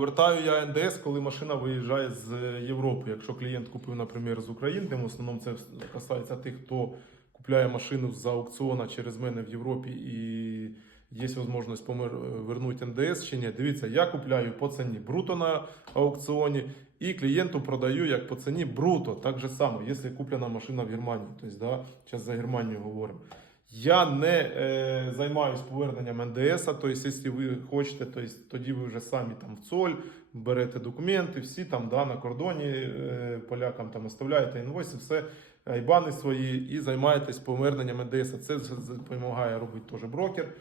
Вертаю я НДС, коли машина виїжджає з Європи. Якщо клієнт купив, наприклад, з України, в основному це касається тих, хто купляє машину з аукціона через мене в Європі і є можливість помер... вернути НДС чи ні. Дивіться, я купляю по ціні бруто на аукціоні і клієнту продаю як по ціні бруто. Так же само, якщо куплена машина в Германії. Тобто, да, зараз за Германію говоримо. Я не е, займаюсь поверненням НДС, тобто, якщо ви хочете, то есть, тоді ви вже самі там в ЦОЛь берете документи, всі там да, на кордоні е, полякам там оставляєте інвойси, все айбани свої і займаєтесь поверненням НДС. Це допомагає робити теж брокер.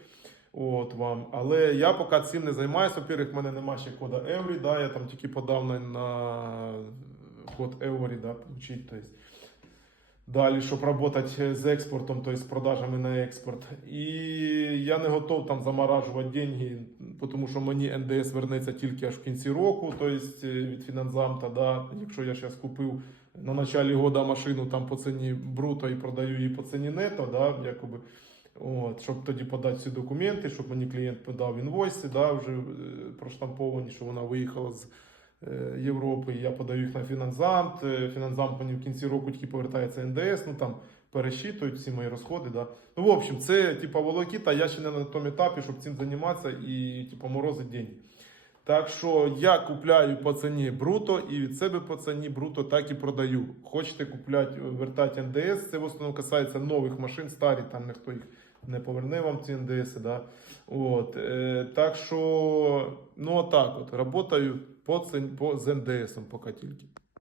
От вам. Але я поки цим не займаюся. Во-первых, в мене немає ще кода Еврі, да, я там тільки подав на, на код Еврі, да, получить. Далі, щоб працювати з експортом, тобто з продажами на експорт. І я не готов там заморажувати деньги, тому що мені НДС вернеться тільки аж в кінці року, тобто від фінансамта. Да, якщо я зараз купив на початку года машину там по ціні бруто і продаю її по ціні нето, да, якоби. От, щоб тоді подати всі документи, щоб мені клієнт подав інвойси, да, вже е, проштамповані, що вона виїхала з Європи. Я подаю їх на фінансамт. Е, Фінансамт мені в кінці року тільки повертається НДС, ну там пересчитують всі мої розходи. Да. Ну, в общем, це типа волокіта, я ще не на тому етапі, щоб цим займатися і типа морозити деньги. Так що я купляю по ціні бруто і від себе по ціні бруто так і продаю. Хочете купляти, вертати НДС, це в основному касається нових машин, старі, там ніхто їх не поверне вам ці НДС. Да? От, е, так що, ну отак от, работаю по, по з НДСом поки тільки.